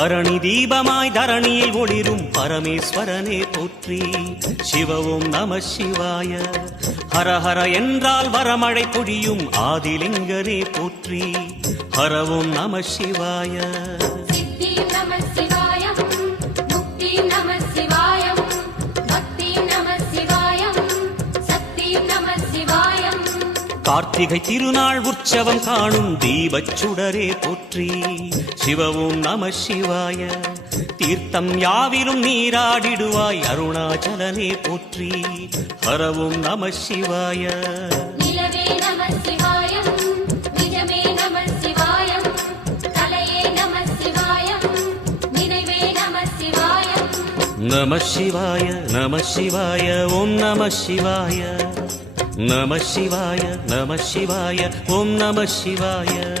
பரணி தீபமாய் தரணியில் ஒளிரும் பரமேஸ்வரனே போற்றி. சிவ ஓம் நம சிவாய. ஹரஹர என்றால் வரமழை பொழியும் ஆதிலிங்கனே போற்றி. ஹர ஓம் நம சிவாய. கார்த்திகை திருநாள் உற்சவம் காணும் தீபச் சுடரே போற்றி. சிவ ஓம் நம சிவாய. தீர்த்தம் யாவிலும் நீராடிடுவாய் அருணாச்சலனே போற்றி. ஹர ஓம் நம சிவாய. நம சிவாய நம சிவாய ஓம் நம சிவாய. நம சிவாய நம சிவாய ஓம் நம சிவாய.